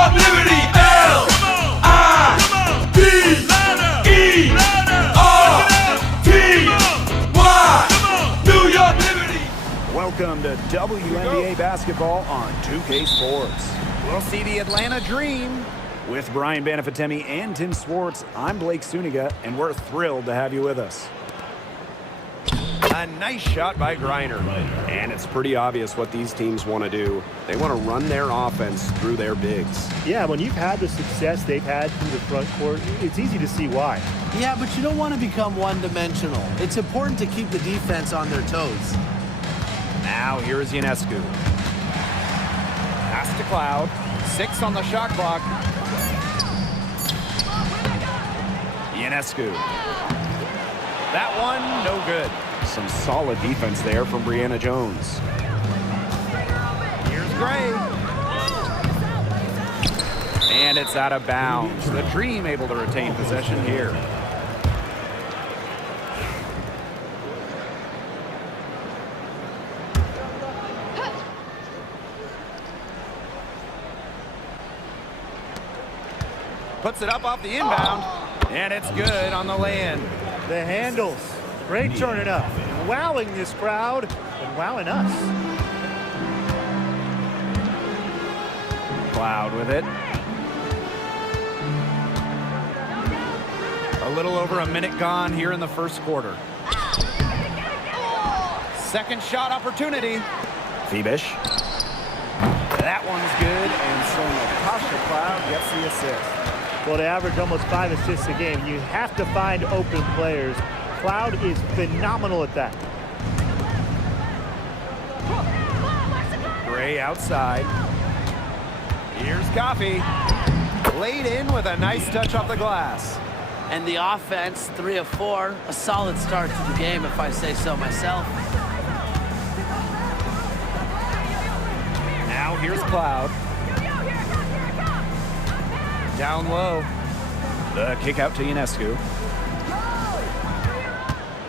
York Liberty. L-I-B-E-R-T-Y. New York Liberty. Welcome to WNBA basketball on 2K Sports. We'll see the Atlanta Dream. With Brian Banafitemi and Tim Swartz, I'm Blake Suniga, and we're thrilled to have you with us. A nice shot by Griner. And it's pretty obvious what these teams want to do. They want to run their offense through their bigs. Yeah, when you've had the success they've had through the front court, it's easy to see why. Yeah, but you don't want to become one-dimensional. It's important to keep the defense on their toes. Now here's Ionescu. Pass to Cloud. 6 on the shot clock. Ionescu. That one, no good. Some solid defense there from Brianna Jones. Here's Gray. And it's out of bounds. The Dream able to retain possession here. Puts it up off the inbound. And it's good on the lay-in. The handles. Great turning up. Wowing this crowd and wowing us. Cloud with it. A little over a minute gone here in the first quarter. Second shot opportunity. Phoebish. That one's good, and so Natasha Cloud gets the assist. Well, they average almost 5 assists a game. You have to find open players. Cloud is phenomenal at that. Gray outside. Here's Coffey. Laid in with a nice touch off the glass. And the offense, 3 of 4. A solid start to the game, if I say so myself. Now here's Cloud. Down low. The kick out to Ionescu.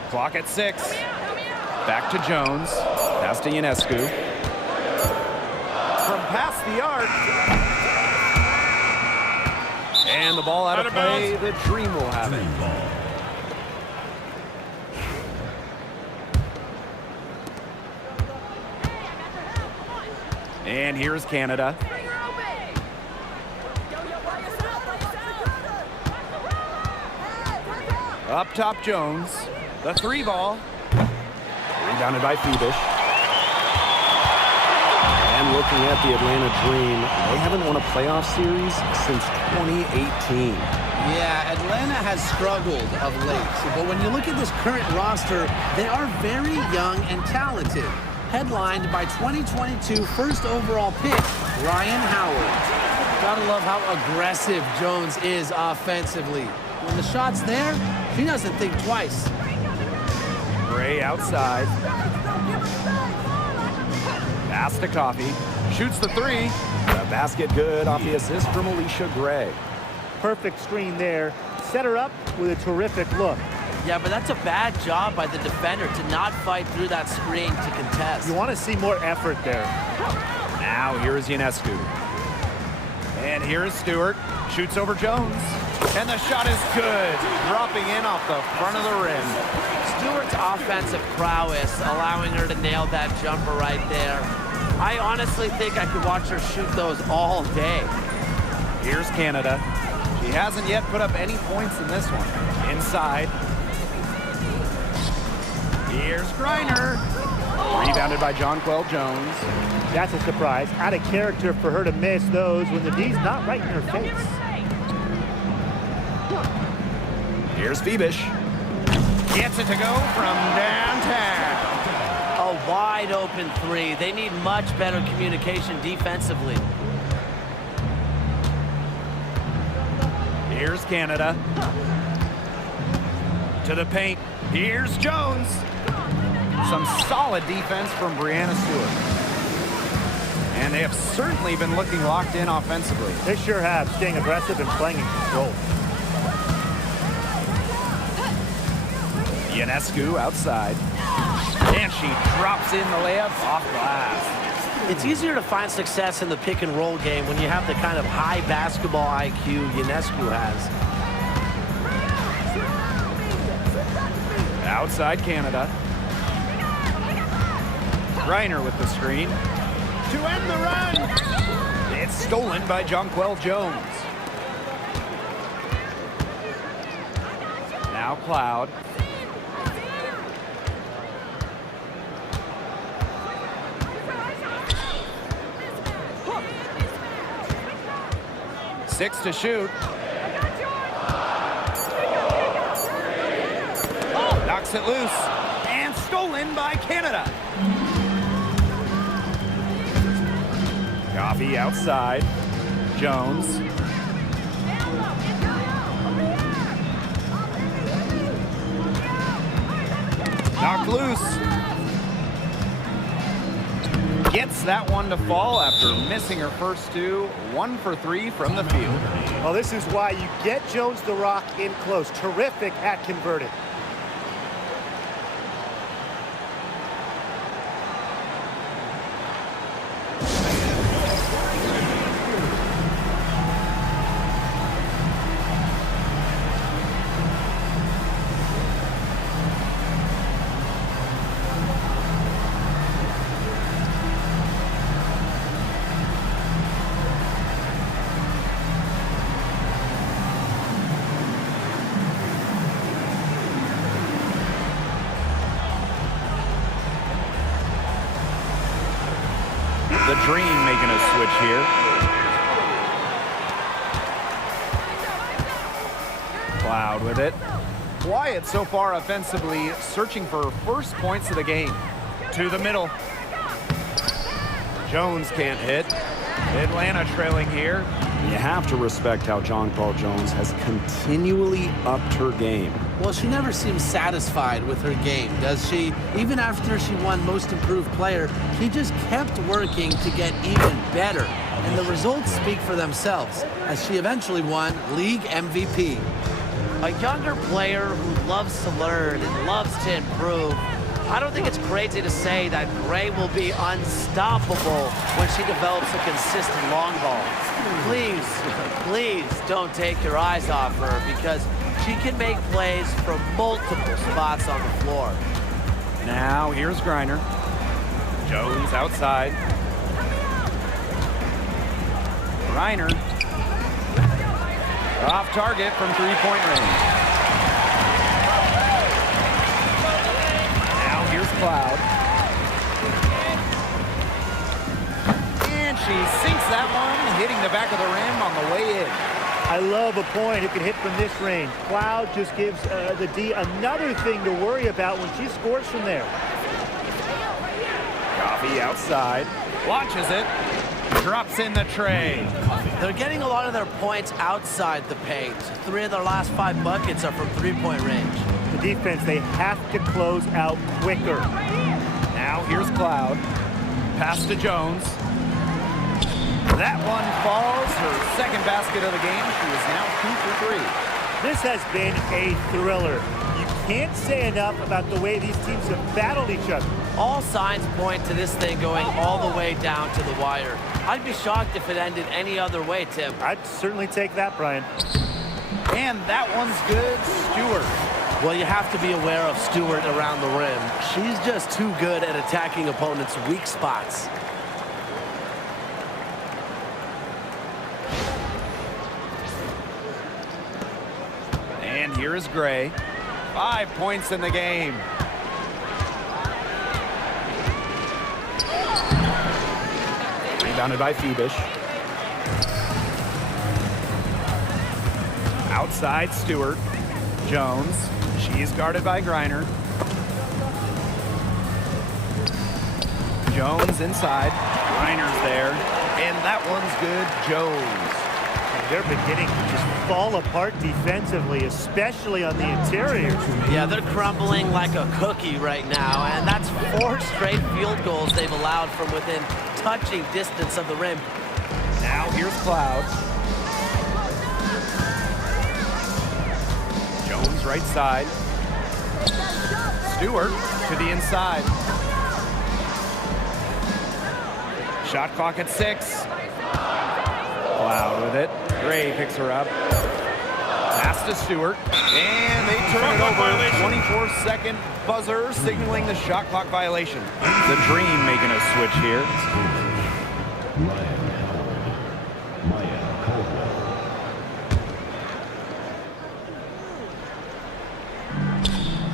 Clock at 6. Back to Jones. Pass to Ionescu. From past the arc. And the ball out of play. The Dream will have it. And here's Canada. Up top, Jones. The 3 ball. Rebounded by Phoebish. And looking at the Atlanta Dream, they haven't won a playoff series since 2018. Yeah, Atlanta has struggled of late. But when you look at this current roster, they are very young and talented. Headlined by 2022 first overall pick, Ryan Howard. Gotta love how aggressive Jones is offensively. When the shot's there, he doesn't think twice. Gray outside. Pass to Coffey. Shoots the 3. The basket good off the assist from Alicia Gray. Perfect screen there. Set her up with a terrific look. Yeah, but that's a bad job by the defender to not fight through that screen to contest. You want to see more effort there. Now here's Ionescu. And here's Stewart. Shoots over Jones. And the shot is good. Dropping in off the front of the rim. Stewart's offensive prowess allowing her to nail that jumper right there. I honestly think I could watch her shoot those all day. Here's Canada. She hasn't yet put up any points in this one. Inside. Here's Griner. Rebounded by Jonquel Jones. That's a surprise. Out of character for her to miss those when the D's not right in her face. Here's Phoebish. Gets it to go from downtown. A wide open 3. They need much better communication defensively. Here's Canada. To the paint. Here's Jones. Some solid defense from Brianna Stewart. And they have certainly been looking locked in offensively. They sure have, staying aggressive and playing in control. Ionescu outside. And she drops in the layup off glass. It's easier to find success in the pick and roll game when you have the kind of high basketball IQ Ionescu has. Outside Canada. Reiner with the screen. To end the run. It's stolen by Jonquel Jones. Now Cloud. Six to shoot. Knocks it loose. And stolen by Canada. Coffee outside. Jones. Knocked loose. Gets that one to fall after missing her first two. 1 for 3 from the field. Well, this is why you get Jones the Rock in close. Terrific at converting. The Dream making a switch here. Cloud with it. Wyatt so far offensively searching for first points of the game. To the middle. Jones can't hit. Atlanta trailing here. You have to respect how Jonquel Jones has continually upped her game. Well, she never seems satisfied with her game, does she? Even after she won Most Improved Player, she just kept working to get even better. And the results speak for themselves, as she eventually won League MVP. A younger player who loves to learn and loves to improve. I don't think it's crazy to say that Gray will be unstoppable when she develops a consistent long ball. Please don't take your eyes off her, because she can make plays from multiple spots on the floor. Now here's Griner. Jones outside. Griner off target from three-point range. Now here's Cloud. And she sinks that one, hitting the back of the rim on the way in. I love a point who can hit from this range. Cloud just gives the D another thing to worry about when she scores from there. Coffee outside. Launches it. Drops in the tray. They're getting a lot of their points outside the paint. 3 of their last 5 buckets are from three-point range. The defense, they have to close out quicker. Now here's Cloud. Pass to Jones. That one falls. Her second basket of the game. She is now 2 for 3. This has been a thriller. You can't say enough about the way these teams have battled each other. All signs point to this thing going all the way down to the wire. I'd be shocked if it ended any other way, Tim. I'd certainly take that, Brian. And that one's good. Stewart. Well, you have to be aware of Stewart around the rim. She's just too good at attacking opponents' weak spots. And here is Gray. 5 points in the game. Rebounded by Phoebish. Outside Stewart. Jones. She's guarded by Griner. Jones inside. Griner's there. And that one's good. Jones. They're beginning to just fall apart defensively, especially on the interior. Yeah, they're crumbling like a cookie right now, and that's 4 straight field goals they've allowed from within touching distance of the rim. Now here's Cloud. Jones right side. Stewart to the inside. Shot clock at 6. Cloud with it. Gray picks her up. Pass to Stewart. And they turn it over. 24-second buzzer signaling the shot clock violation. The Dream making a switch here.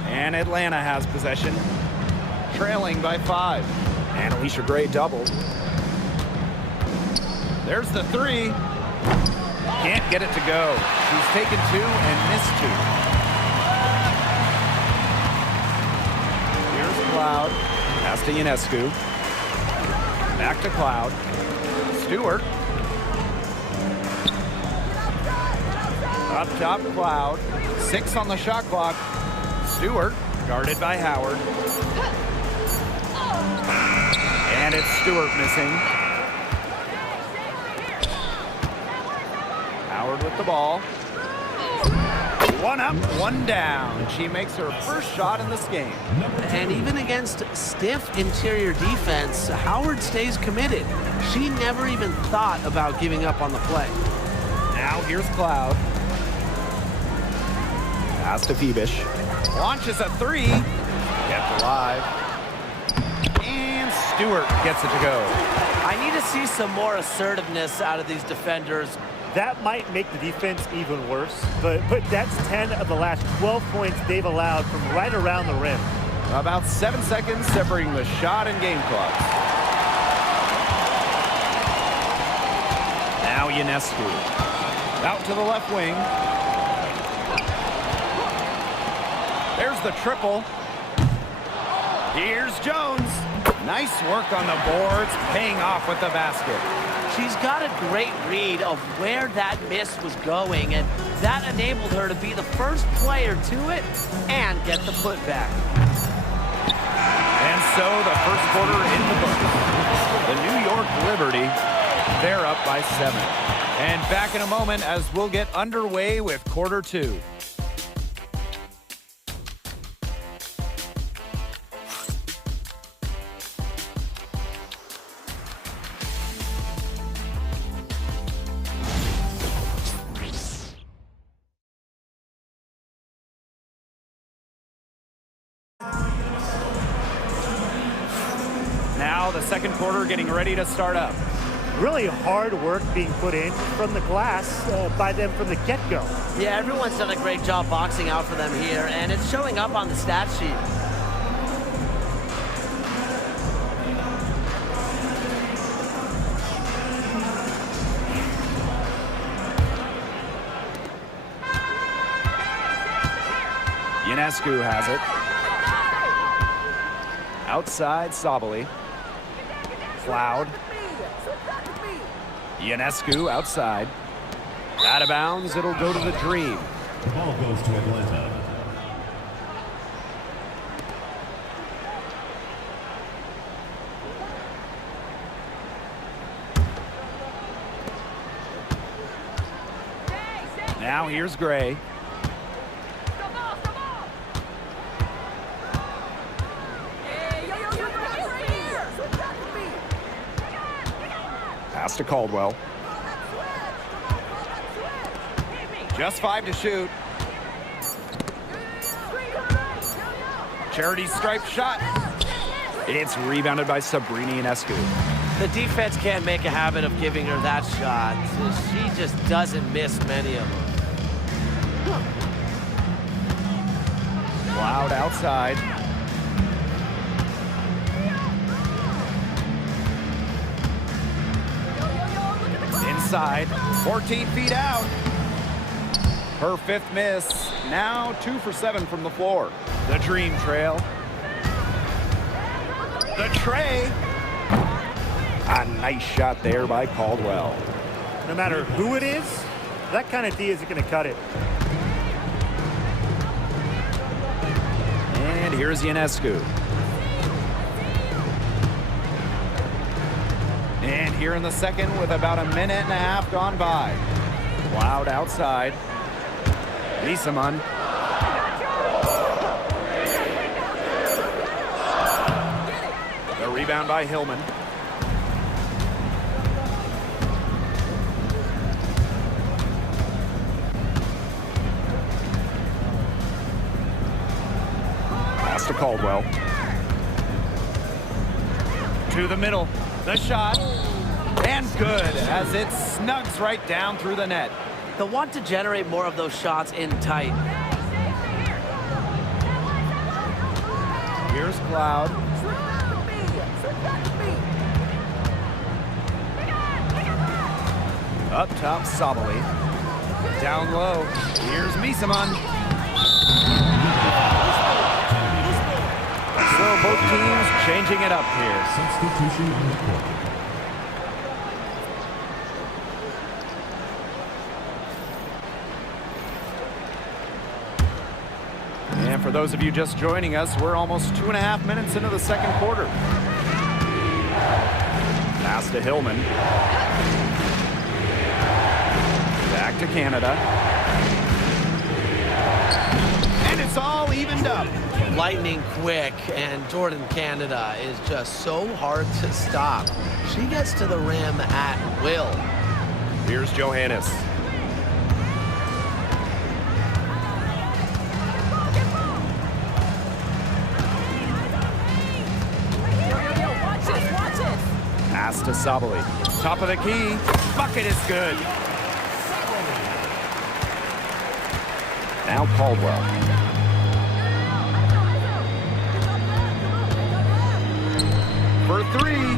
And Atlanta has possession, trailing by 5. And Alicia Gray doubled. There's the 3. Can't get it to go. She's taken 2 and missed 2. Here's Cloud. Pass to Ionescu. Back to Cloud. Stewart. Up top, Cloud. 6 on the shot clock. Stewart, guarded by Howard. And it's Stewart missing. Howard with the ball. 1 up, 1 down. She makes her first shot in this game. And even against stiff interior defense, Howard stays committed. She never even thought about giving up on the play. Now here's Cloud. Pass to Phoebish. Launches a 3. Kept alive. And Stewart gets it to go. I need to see some more assertiveness out of these defenders. That might make the defense even worse, but that's 10 of the last 12 points they've allowed from right around the rim. About 7 seconds separating the shot and game clocks. Now Ionescu. Out to the left wing. There's the triple. Here's Jones. Nice work on the boards, paying off with the basket. She's got a great read of where that miss was going, and that enabled her to be the first player to it and get the putback. And so the first quarter in the books. The New York Liberty, they're up by 7. And back in a moment as we'll get underway with quarter 2. Now the second quarter getting ready to start up. Really hard work being put in from the glass by them from the get-go. Yeah, everyone's done a great job boxing out for them here, and it's showing up on the stat sheet. Ionescu has it. Outside, Sabali. Cloud. Ionescu outside. Out of bounds, it'll go to the Dream. The ball goes to Atlanta. Now here's Gray. Pass to Caldwell. Just 5 to shoot. Charity striped shot. It's rebounded by Sabrina Ionescu. The defense can't make a habit of giving her that shot. She just doesn't miss many of them. Cloud outside. Inside, 14 feet out. Her 5th miss. Now 2 for 7 from the floor. The Dream trail. The tray. A nice shot there by Caldwell. No matter who it is, that kind of D isn't going to cut it. And here's Ionescu. And here in the second with about a minute and a half gone by. Cloud outside. Liesemann. The rebound by Hillman. Caldwell. To the middle. The shot. And good as it snugs right down through the net. They'll want to generate more of those shots in tight. Here's Cloud. Up top, Sabali. Down low. Here's Misaman. So both teams changing it up here. Substitution on the court. And for those of you just joining us, we're almost 2.5 minutes into the second quarter. Pass to Hillman. Back to Canada. And it's all evened up. Lightning quick, and Jordan Canada is just so hard to stop. She gets to the rim at will. Here's Johannes. Pass to Sabali. Top of the key. Bucket is good. Now Caldwell. For three.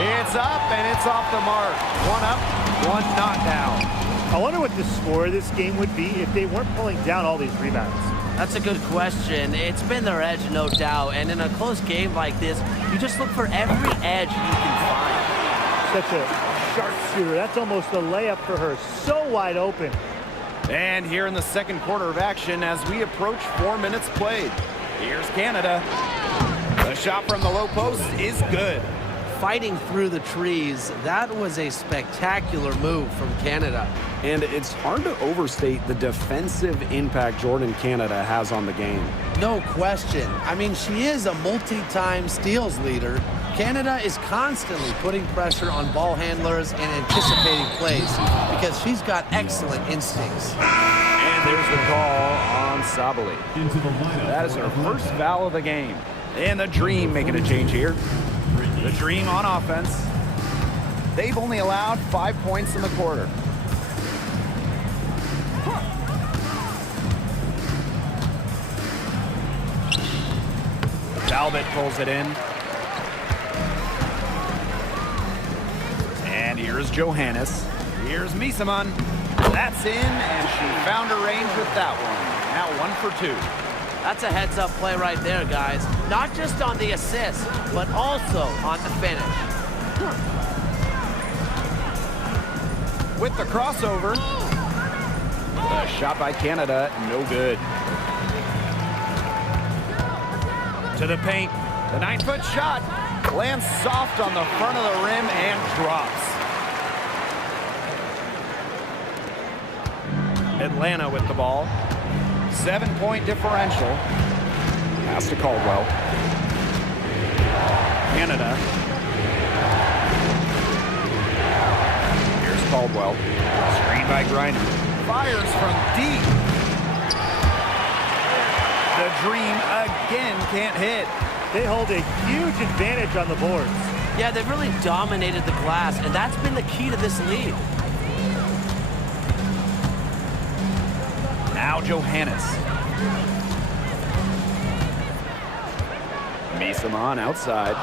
It's up and it's off the mark. One up, one not down. I wonder what the score of this game would be if they weren't pulling down all these rebounds. That's a good question. It's been their edge, no doubt. And in a close game like this, you just look for every edge you can find. Such a sharp shooter. That's almost a layup for her. So wide open. And here in the second quarter of action as we approach 4 minutes played. Here's Canada. The shot from the low post is good. Fighting through the trees, that was a spectacular move from Canada. And it's hard to overstate the defensive impact Jordan Canada has on the game. No question. I mean, she is a multi-time steals leader. Canada is constantly putting pressure on ball handlers and anticipating plays because she's got excellent instincts. And there's the call on Sabali. Into the lineup. That is her first foul of the game. And the Dream making a change here. The Dream on offense. They've only allowed 5 points in the quarter. Talbot pulls it in. And here's Johannes. Here's Misaman. That's in, and she found her range with that one. Now 1 for 2. That's a heads-up play right there, guys. Not just on the assist, but also on the finish. With the crossover. The shot by Canada, no good. To the paint. The 9-foot shot lands soft on the front of the rim and drops. Atlanta with the ball. 7-point differential. Pass to Caldwell. Canada. Here's Caldwell. Screen by Griner. Fires from deep. The Dream again can't hit. They hold a huge advantage on the boards. Yeah, they've really dominated the glass, and that's been the key to this lead. Now Johannes. Misaman outside.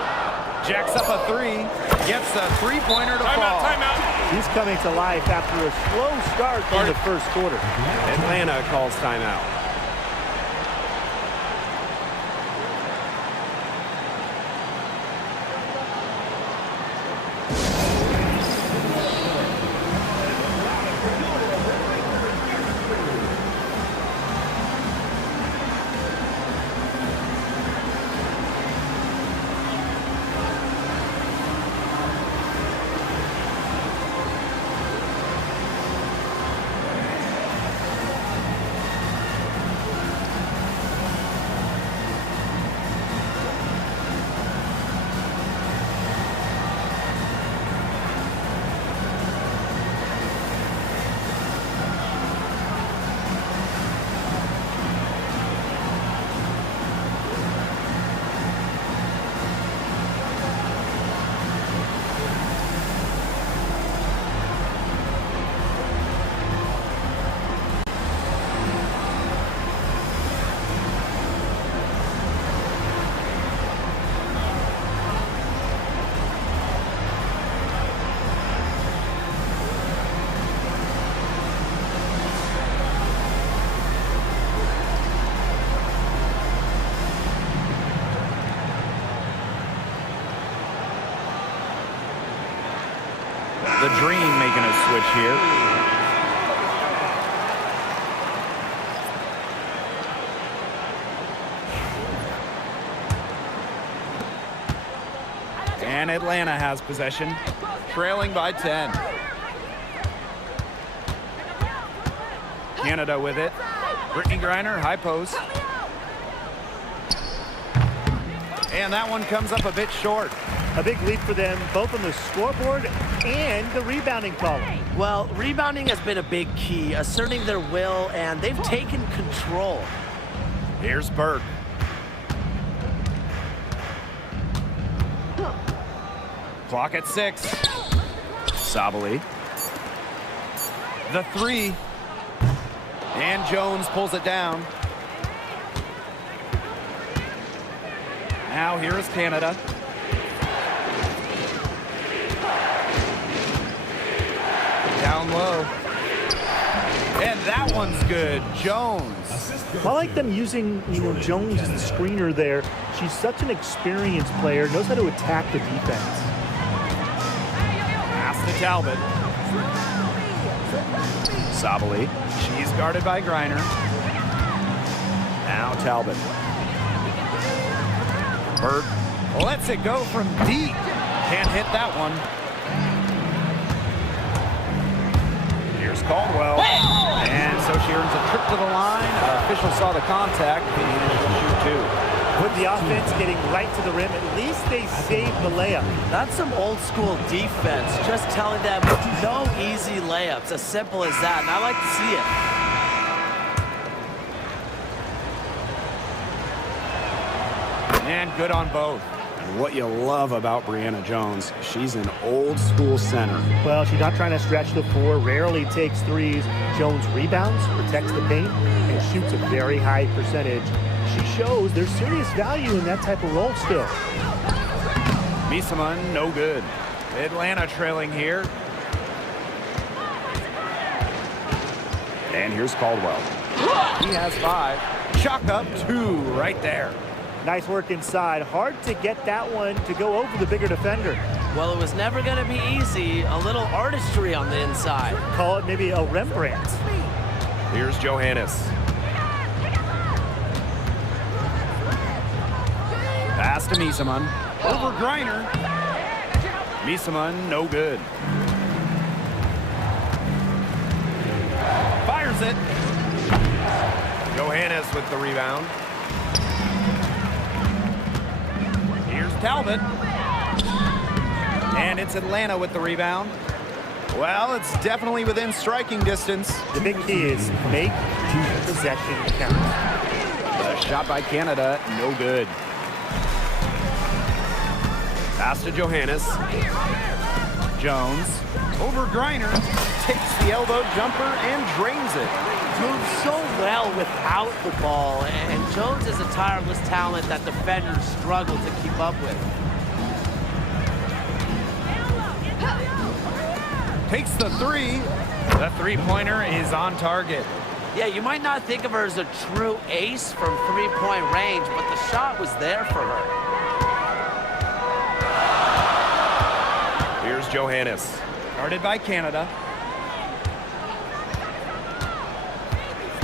Jacks up a three. Gets a three-pointer to fall. Timeout. She's coming to life after a slow start in the first quarter. Atlanta calls timeout. Dream making a switch here. And Atlanta has possession, trailing by 10. Canada with it. Brittany Griner, high post. And that one comes up a bit short. A big lead for them, both on the scoreboard and the rebounding column. Well, rebounding has been a big key, asserting their will, and they've taken control. Here's Burke. Clock at 6. Sabali. The 3. And Jones pulls it down. Now here is Canada. Down low. And that one's good. Jones. I like them using, Jones as the screener there. She's such an experienced player, knows how to attack the defense. Pass to Talbot. Sabali. She's guarded by Griner. Now Talbot. Burke lets it go from deep. Can't hit that one. Here's Caldwell. And so she earns a trip to the line. Official saw the contact, and she'll shoot 2. With the offense getting right to the rim, at least they saved the layup. That's some old school defense, just telling them no easy layups, as simple as that, and I like to see it. And good on both. And what you love about Brianna Jones, she's an old school center. Well, she's not trying to stretch the floor, rarely takes threes. Jones rebounds, protects the paint, and shoots a very high percentage. She shows there's serious value in that type of role still. Misaman, no good. Atlanta trailing here. And here's Caldwell. He has 5. Chalk up 2 right there. Nice work inside. Hard to get that one to go over the bigger defender. Well, it was never going to be easy. A little artistry on the inside. Call it maybe a Rembrandt. Here's Johannes. Pass to Misaman. Over Griner. Misaman, no good. Fires it. Johannes with the rebound. Here's Talbot. And it's Atlanta with the rebound. Well, it's definitely within striking distance. The big key is make possession count. A shot by Canada, no good. Pass to Johannes. Jones over Griner. Takes the elbow jumper and drains it. Moves so well without the ball, and Jones is a tireless talent that defenders struggle to keep up with. Takes the 3. The three-pointer is on target. Yeah, you might not think of her as a true ace from three-point range, but the shot was there for her. Here's Johannes. Guarded by Canada.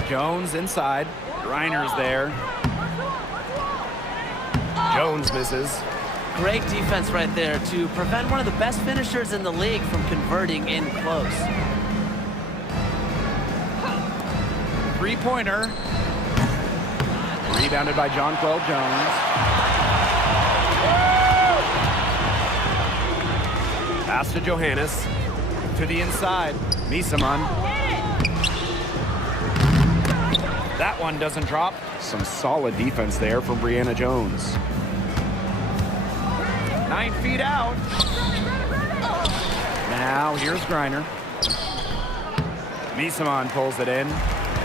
Jones inside. Griner's there. Jones misses. Great defense right there to prevent one of the best finishers in the league from converting in close. Three-pointer. Rebounded by Jonquel Jones. Pass to Johannes. To the inside. Misaman. That one doesn't drop. Some solid defense there from Brianna Jones. 9 feet out. Now here's Griner. Misaman pulls it in.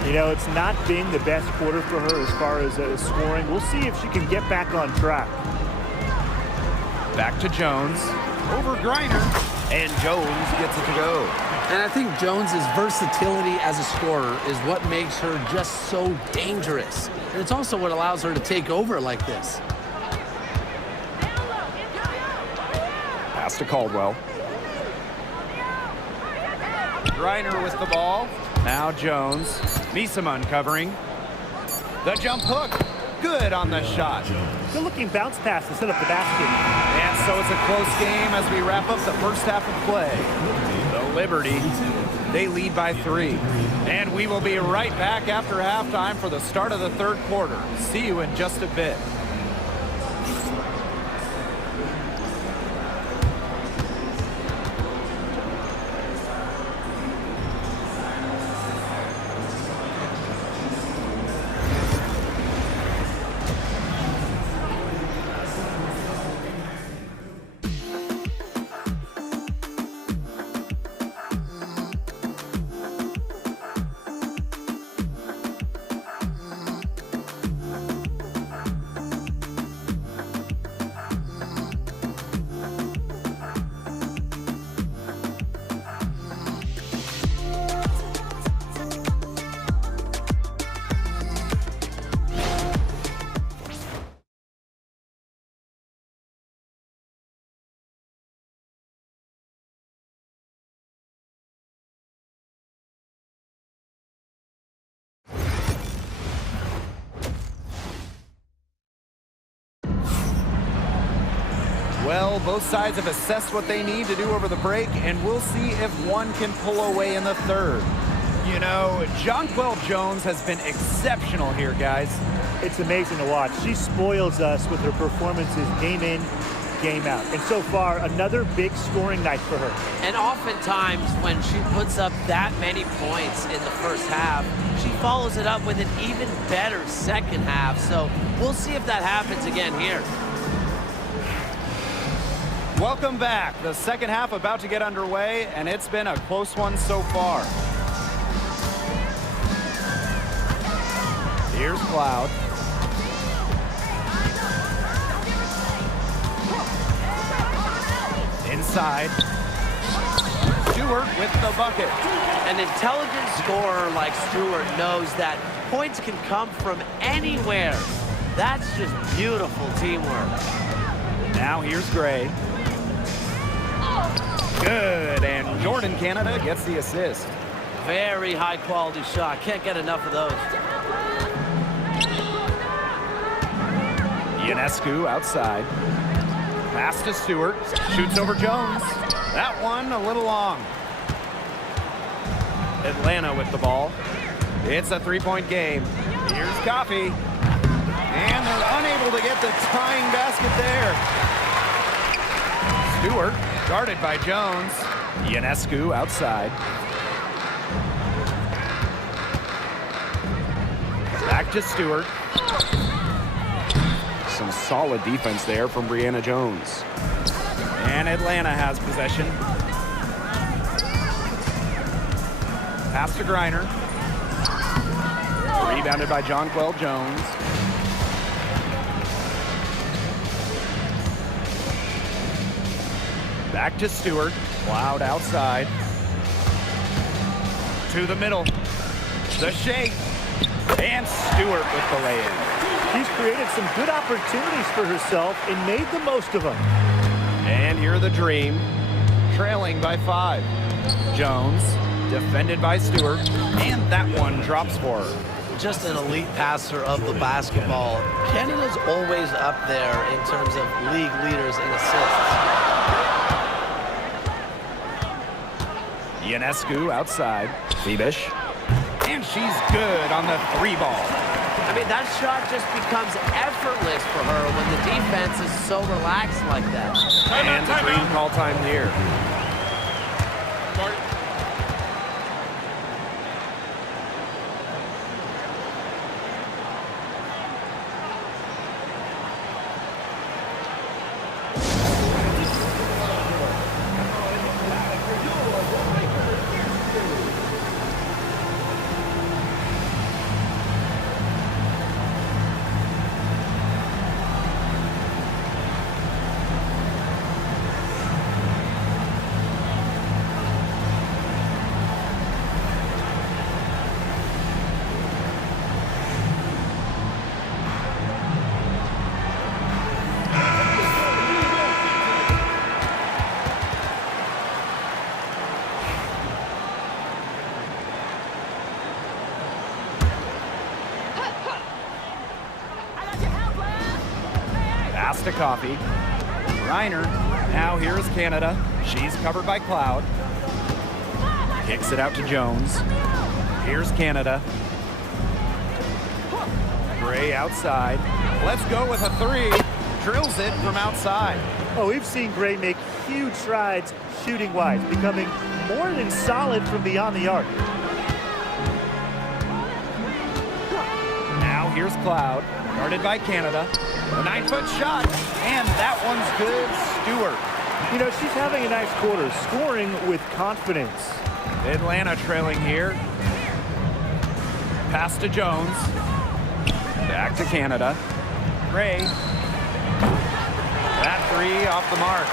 It's not been the best quarter for her as far as scoring. We'll see if she can get back on track. Back to Jones. Over Griner. And Jones gets it to go. And I think Jones's versatility as a scorer is what makes her just so dangerous. And it's also what allows her to take over like this. Pass to Caldwell. Griner with the ball. Now Jones. Misama covering. The jump hook. Good on the shot. Good looking bounce pass to set up the basket. And so it's a close game as we wrap up the first half of play. The Liberty, they lead by 3. And we will be right back after halftime for the start of the third quarter. See you in just a bit. Well, both sides have assessed what they need to do over the break, and we'll see if one can pull away in the third. You know, Jonquel Jones has been exceptional here, guys. It's amazing to watch. She spoils us with her performances game in, game out. And so far, another big scoring night for her. And oftentimes when she puts up that many points in the first half, she follows it up with an even better second half. So we'll see if that happens again here. Welcome back. The second half about to get underway, and it's been a close one so far. Here's Cloud. Inside. Stewart with the bucket. An intelligent scorer like Stewart knows that points can come from anywhere. That's just beautiful teamwork. Now here's Gray. Good, and Jordan Canada gets the assist. Very high quality shot. Can't get enough of those. Ionescu outside. Pass to Stewart. Shoots over Jones. That one a little long. Atlanta with the ball. It's a three-point game. Here's Coffey. And they're unable to get the tying basket there. Stewart guarded by Jones. Ionescu outside. Back to Stewart. Some solid defense there from Brianna Jones. And Atlanta has possession. Pass to Griner. Rebounded by Jonquel Jones. Back to Stewart. Cloud outside. To the middle. The shake. And Stewart with the lay-in. She's created some good opportunities for herself and made the most of them. And here the Dream, trailing by 5. Jones, defended by Stewart, and that one drops for her. Just an elite passer of the basketball. Canada's always up there in terms of league leaders in assists. Ionescu outside. Phoebish. And she's good on the 3-ball. I mean, that shot just becomes effortless for her when the defense is so relaxed like that. And the Dream call time here. to Coffee. Reiner. Now here's Canada. She's covered by Cloud. Kicks it out to Jones. Here's Canada. Gray outside. Let's go with a three. Drills it from outside. Oh, we've seen Gray make huge strides shooting-wise, becoming more than solid from beyond the arc. Now here's Cloud, guarded by Canada. A 9-foot shot, and that one's good. Stewart. You know, she's having a nice quarter, scoring with confidence. Atlanta trailing here. Pass to Jones. Back to Canada. Gray. That three off the mark.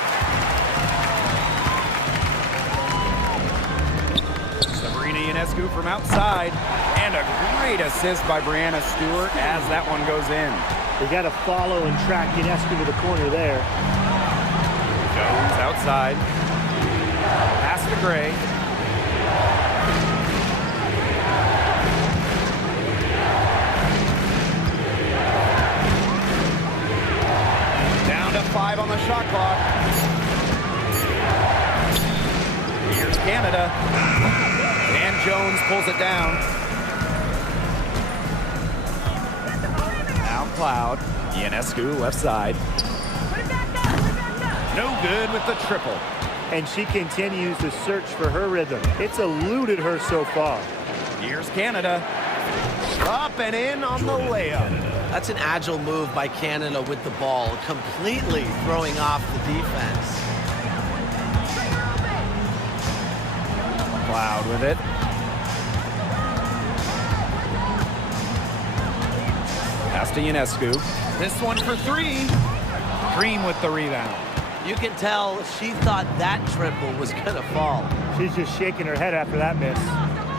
Sabrina Ionescu from outside. And a great assist by Brianna Stewart as that one goes in. They got to follow and track Ionescu to the corner there. Jones outside. Pass to Gray. Down to 5 on the shot clock. Here's Canada. And Jones pulls it down. Now Cloud. Ionescu left side. No good with the triple. And she continues to search for her rhythm. It's eluded her so far. Here's Canada. Up and in on the layup. That's an agile move by Canada with the ball, completely throwing off the defense. Cloud with it. Pass to Ionescu. This one for three. Dream with the rebound. You can tell she thought that triple was gonna fall. She's just shaking her head after that miss.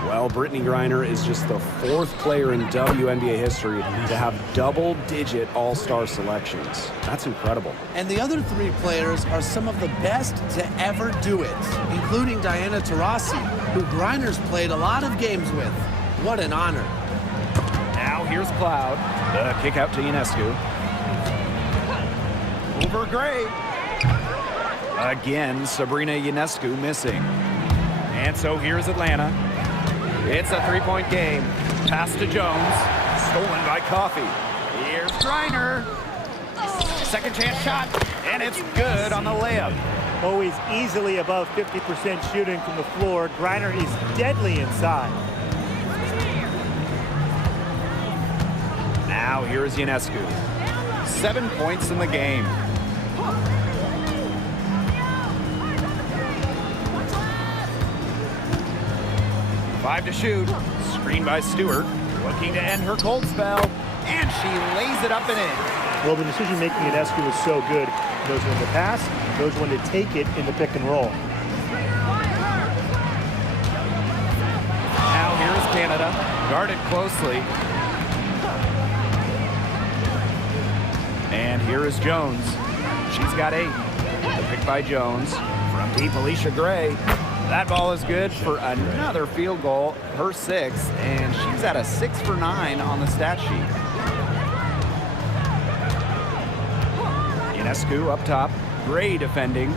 Well, Brittany Griner is just the 4th player in WNBA history to have double-digit all-star selections. That's incredible. And the other 3 players are some of the best to ever do it, including Diana Taurasi, who Griner's played a lot of games with. What an honor. Now here's Cloud. The kick out to Ionescu. Over Gray. Again, Sabrina Ionescu missing. And so here's Atlanta. It's a 3-point game. Pass to Jones. Stolen by Coffee. Here's Griner. Second chance shot. And it's good on the layup. Always easily above 50% shooting from the floor. Griner is deadly inside. Now here's Ionescu. 7 points in the game. Five to shoot. Screen by Stewart. Looking to end her cold spell. And she lays it up and in. Well, the decision-making at Ionescu was so good. Knows when to pass, knows when to take it in the pick and roll. Now here's Canada. Guarded closely. And here is Jones. She's got 8. The pick by Jones. From deep, Alicia Gray. That ball is good for another field goal, her 6th, and she's at a 6 for 9 on the stat sheet. Ionescu up top, Gray defending.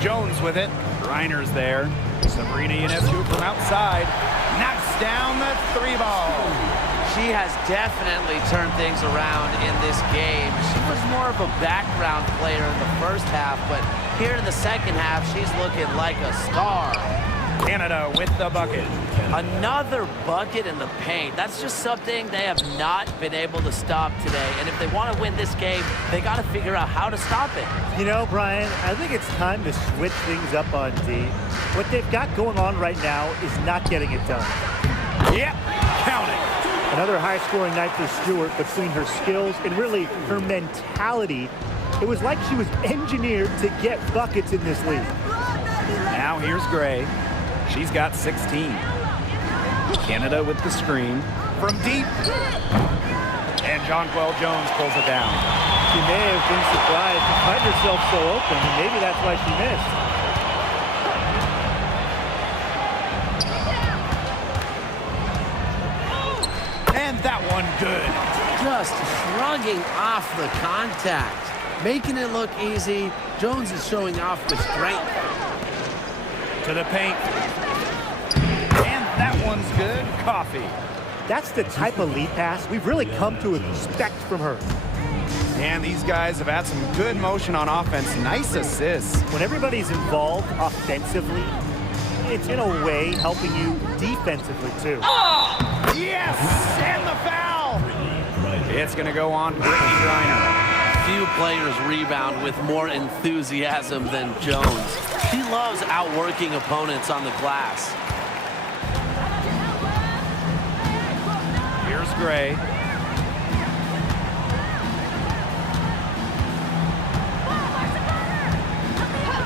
Jones with it, Griner's there. Sabrina Ionescu from outside, knocks down the 3 ball. She has definitely turned things around in this game. She was more of a background player in the first half, but here in the second half, she's looking like a star. Canada with the bucket. Another bucket in the paint. That's just something they have not been able to stop today. And if they want to win this game, they got to figure out how to stop it. You know, Brian, I think it's time to switch things up on D. What they've got going on right now is not getting it done. Yep, counting. Another high-scoring night for Stewart. Between her skills and really her mentality, it was like she was engineered to get buckets in this league. Now here's Gray. She's got 16. Canada with the screen. From deep. And Jonquel Jones pulls it down. She may have been surprised to find herself so open, and maybe that's why she missed. And that one good. just shrugging off the contact, making it look easy. Jones is showing off the strength. To the paint. And that one's good. Coffee. That's the type of lead pass we've really come to expect from her. And these guys have had some good motion on offense. Nice assists. When everybody's involved offensively, it's in a way helping you defensively too. Yes! And the foul! It's going to go on Brittany Griner. Few players rebound with more enthusiasm than Jones. She loves outworking opponents on the glass. Here's Gray.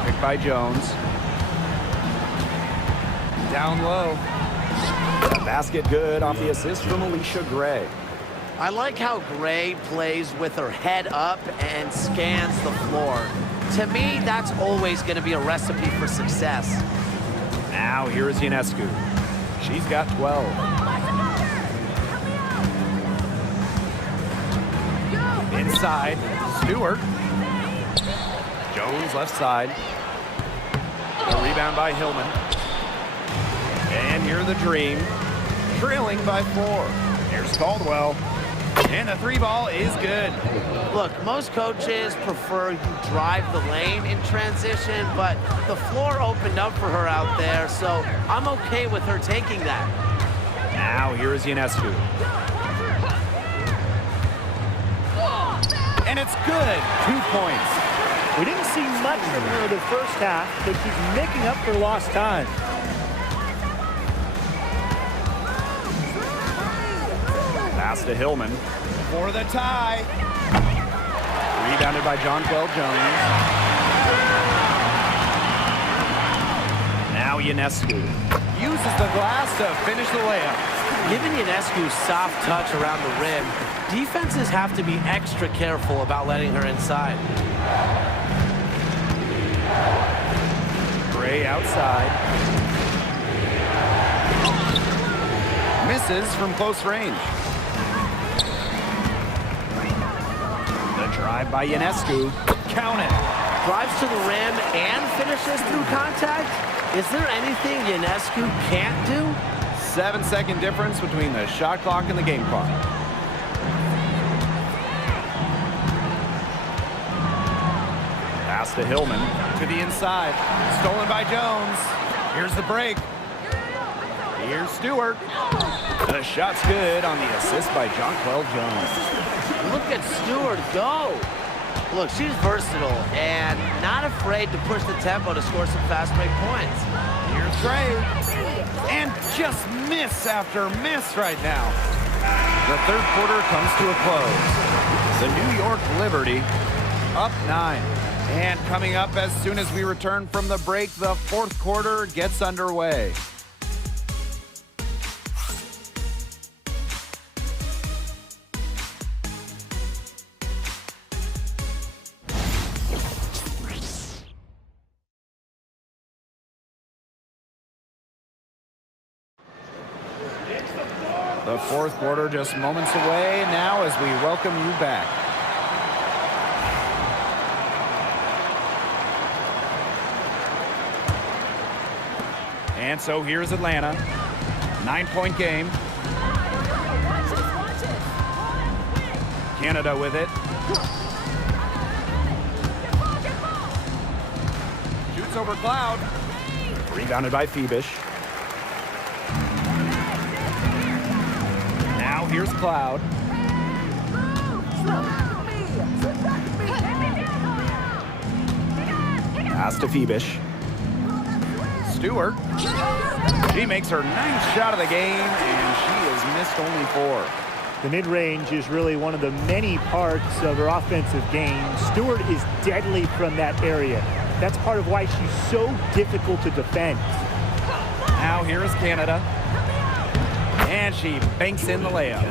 Picked by Jones. Down low. The basket good off the assist from Alicia Gray. I like how Gray plays with her head up and scans the floor. To me, that's always going to be a recipe for success. Now here is Ionescu. She's got 12. Inside, Stewart. Jones left side. A rebound by Hillman. And here the Dream, trailing by 4. Here's Caldwell. And the 3 ball is good. Look, most coaches prefer you drive the lane in transition, but the floor opened up for her out there, so I'm okay with her taking that. Now here is Ionescu. And it's good. 2 points. We didn't see much from her the first half, but she's making up for lost time. Pass to Hillman for the tie. Rebounded by Jonquel Jones. Now Ionescu uses the glass to finish the layup. Given Ionescu's soft touch around the rim, defenses have to be extra careful about letting her inside. Gray outside. Misses from close range. The drive by Ionescu. Count it. Drives to the rim and finishes through contact? Is there anything Ionescu can't do? 7-second difference between the shot clock and the game clock. Pass to Hillman. To the inside. Stolen by Jones. Here's the break. Here's Stewart. The shot's good on the assist by Jonquel Jones. Look at Stewart go. Look, she's versatile and not afraid to push the tempo to score some fast break points. Here's Gray. And just miss after miss right now. The third quarter comes to a close. The New York Liberty up 9. And coming up as soon as we return from the break, the fourth quarter gets underway. The fourth quarter just moments away now as we welcome you back. And so here's Atlanta. 9-point game. Canada with it. Shoots over Cloud. Rebounded by Phoebish. Now here's Cloud. Pass to Phoebish. Stewart. She makes her 9th shot of the game, and she has missed only 4. The mid-range is really one of the many parts of her offensive game. Stewart is deadly from that area. That's part of why she's so difficult to defend. Now here is Canada. And she banks in the layup.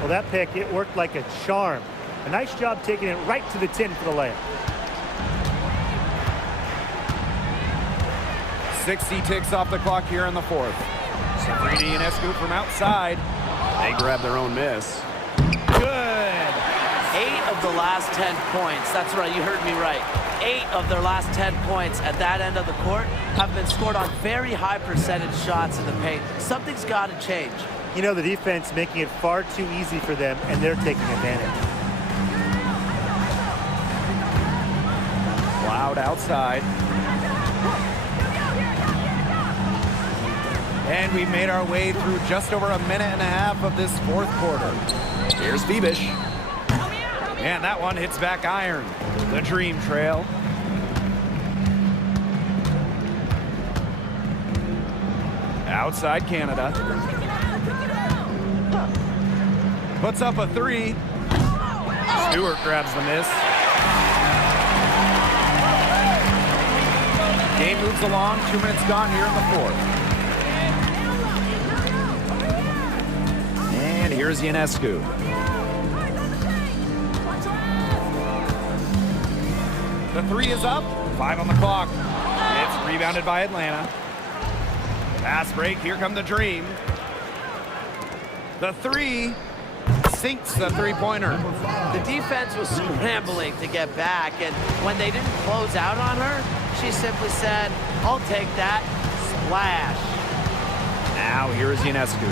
Well, that pick, it worked like a charm. A nice job taking it right to the tin for the layup. 60 ticks off the clock here in the fourth. Sabrina Ionescu from outside. They grab their own miss. Good. 8 of the last 10 points, that's right, you heard me right. 8 of their last 10 points at that end of the court have been scored on very high percentage shots in the paint. Something's got to change. You know, the defense making it far too easy for them, and they're taking advantage. Cloud outside. And we've made our way through just over a minute and a half of this fourth quarter. Here's Phoebish. And that one hits back iron. The Dream Trail. Outside Canada. Puts up a three. Stewart grabs the miss. Game moves along. 2 minutes gone here in the fourth. And here's Ionescu. The three is up. 5 on the clock. It's rebounded by Atlanta. Pass break. Here come the Dream. The three sinks the three-pointer. The defense was scrambling to get back, and when they didn't close out on her, she simply said, I'll take that. Splash. Now here is Ionescu.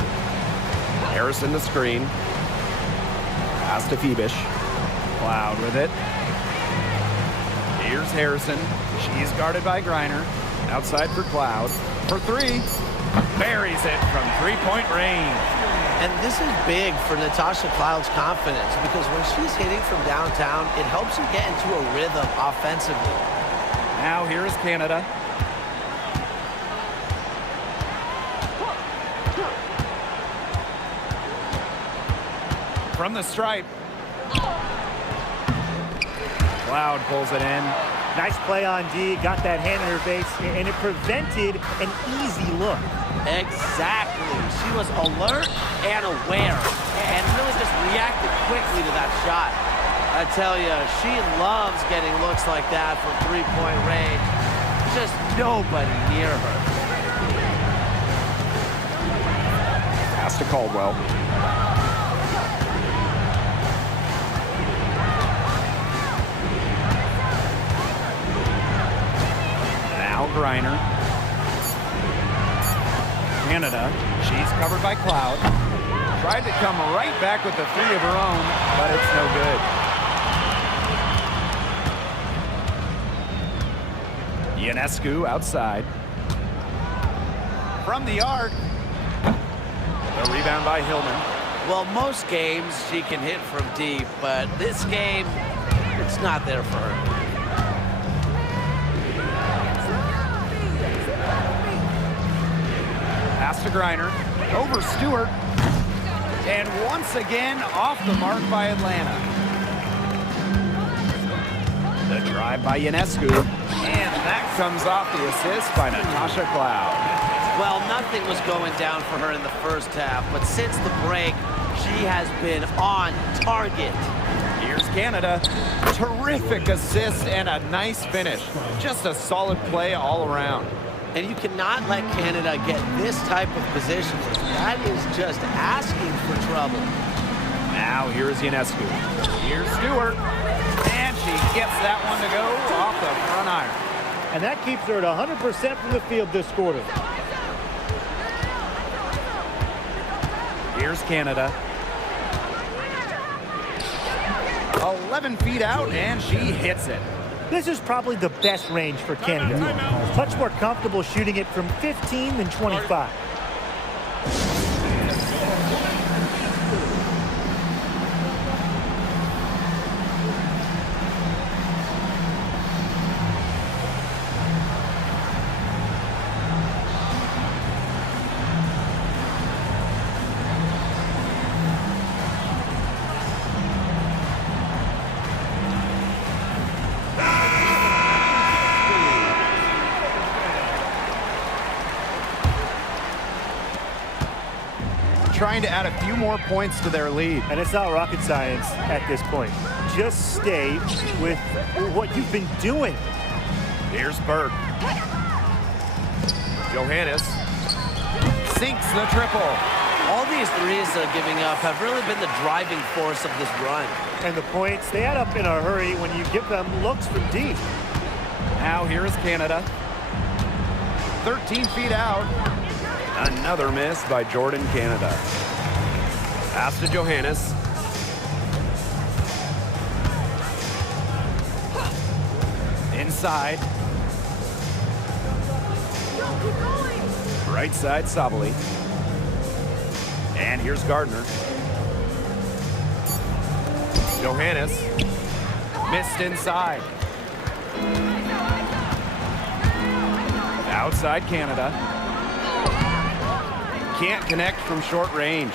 Harrison the screen. Pass to Phoebish. Cloud with it. Here's Harrison. She's guarded by Griner. Outside for Cloud. For three. Buries it from three-point range. And this is big for Natasha Cloud's confidence because when she's hitting from downtown, it helps her get into a rhythm offensively. Now here is Canada. From the stripe. Cloud pulls it in. Nice play on D, got that hand in her face, and it prevented an easy look. Exactly. She was alert and aware and really just reacted quickly to that shot. I tell you, she loves getting looks like that from three-point range. Just nobody near her. Pass to Caldwell. Now Griner. Canada, she's covered by Cloud. Tried to come right back with the three of her own, but it's no good. Ionescu outside. From the arc. The rebound by Hillman. Well, most games she can hit from deep, but this game, it's not there for her. Pass to Griner. Over Stewart. And once again, off the mark by Atlanta. The drive by Ionescu. And that comes off the assist by Natasha Cloud. Well, nothing was going down for her in the first half, but since the break, she has been on target. Here's Canada. Terrific assist and a nice finish. Just a solid play all around. And you cannot let Canada get this type of position. That is just asking for trouble. Now here's Ionescu. Here's Stewart. And she gets that one to go off the front iron. And that keeps her at 100% from the field this quarter. Here's Canada. 11 feet out, and she hits it. This is probably the best range for Canada. Much more comfortable shooting it from 15 than 25. Trying to add a few more points to their lead. And it's not rocket science at this point. Just stay with what you've been doing. Here's Burke. Johannes sinks the triple. All these threes they're giving up have really been the driving force of this run. And the points, they add up in a hurry when you give them looks from deep. Now here is Canada. 13 feet out. Another miss by Jordan Canada. Pass to Johannes. Inside. Right side, Sabali. And here's Gardner. Johannes. Missed inside. Outside Canada. Can't connect from short range.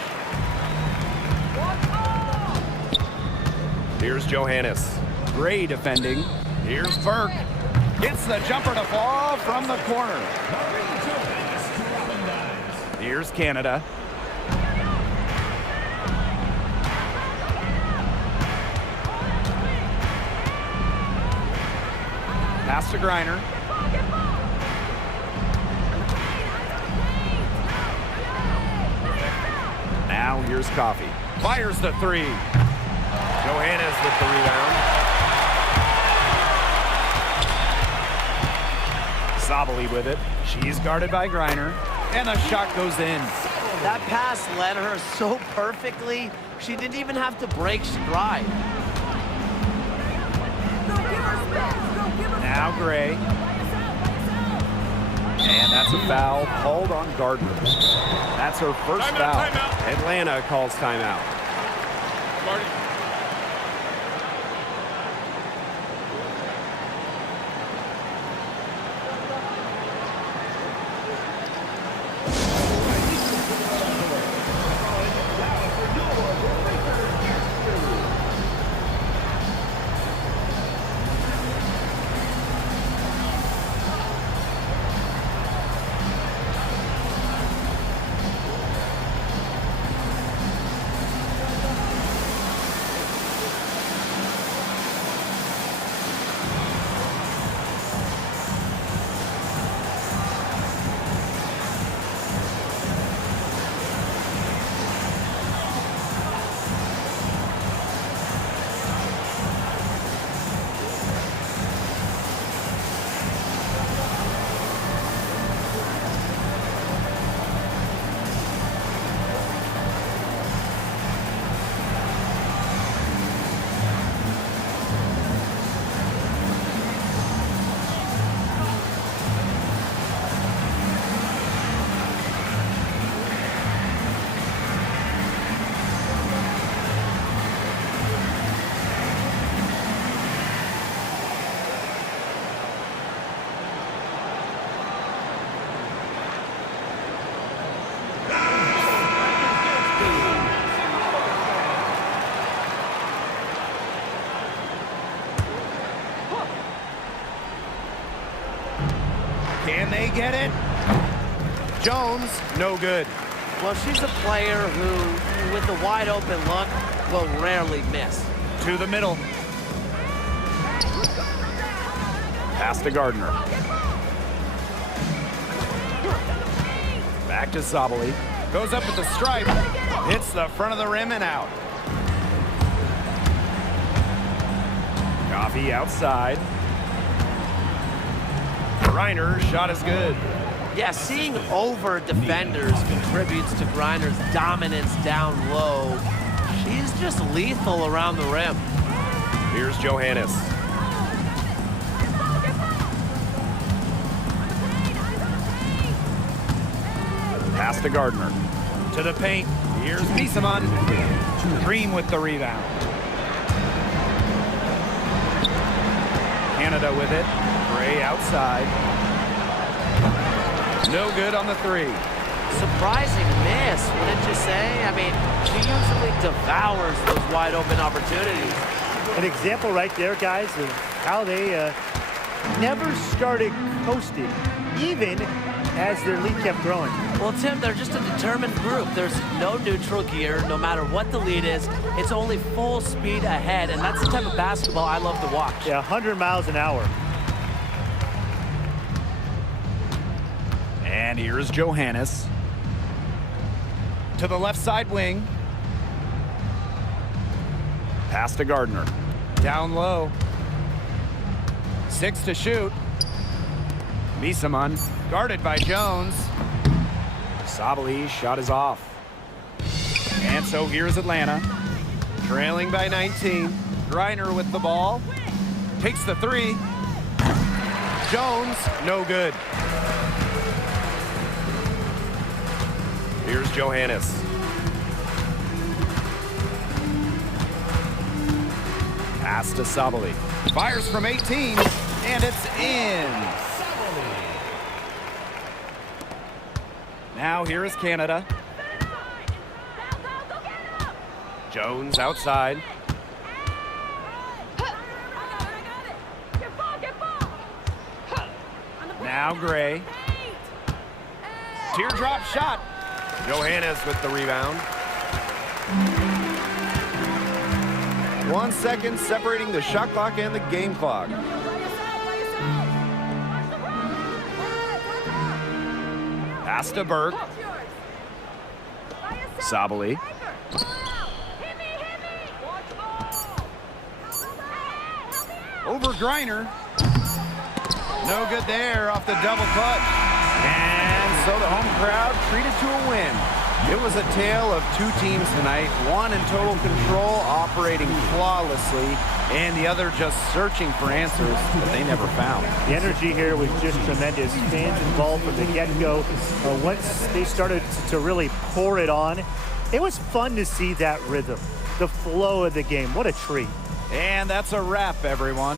Here's Johannes. Gray defending. Here's Burke. Gets the jumper to fall from the corner. Here's Canada. Pass to Griner. Now here's Coffey. Fires the three. Johannes with the rebound. Sabali with it. She's guarded by Griner. And the shot goes in. That pass led her so perfectly, she didn't even have to break stride. Now Gray. And that's a foul called on Gardner. That's her first foul. Atlanta calls timeout. Can they get it? Jones, no good. Well, she's a player who, with the wide open look, will rarely miss. To the middle. Pass to Gardner. Back to Sabali. Goes up at the stripe. Hits the front of the rim and out. Coffey outside. Griner's shot is good. Yeah, seeing over defenders contributes to Griner's dominance down low. She's just lethal around the rim. Here's Johannes. Pass to Gardner. To the paint. Here's Misaman. Green with the rebound. Canada with it. Gray outside. No good on the three. Surprising miss, wouldn't you say? I mean, she usually devours those wide open opportunities. An example right there, guys, of how they never started coasting, even as their lead kept growing. Well, Tim, they're just a determined group. There's no neutral gear. No matter what the lead is, it's only full speed ahead, and that's the type of basketball I love to watch. Yeah, 100 miles an hour. And here's Johannes. To to the left side wing. Pass to Gardner. Down low. 6 to shoot. Misaman guarded by Jones. Sabali's shot is off. And so here's Atlanta. Trailing by 19. Griner with the ball. Takes the 3. Jones, no good. Here's Johannes. Pass to Sabali. Fires from 18, and it's in. Now here is Canada. Jones outside. Now Gray. Teardrop shot. Johannes with the rebound. 1 second separating the shot clock and the game clock. Pass to Burke. Sabali. Over Griner. No good there off the double clutch. And so the home crowd treated to a win. It was a tale of two teams tonight, one in total control, operating flawlessly, and the other just searching for answers that they never found. The energy here was just tremendous. Fans involved from the get-go. Once they started to really pour it on, it was fun to see that rhythm, the flow of the game. What a treat. And that's a wrap, everyone.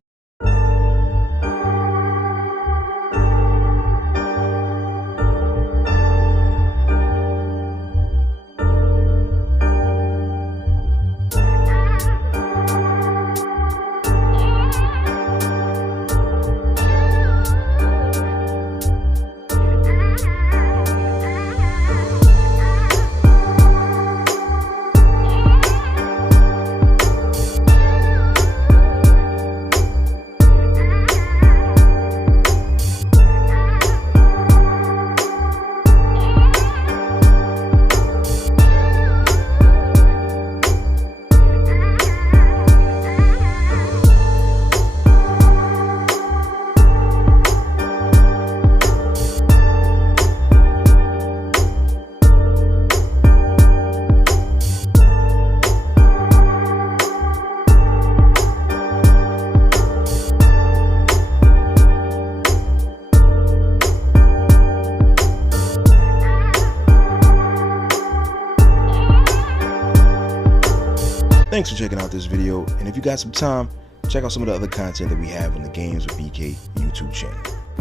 Thanks for checking out this video, and if you got some time, check out some of the other content that we have on the Games with BK YouTube channel.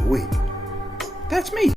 Wait, that's me.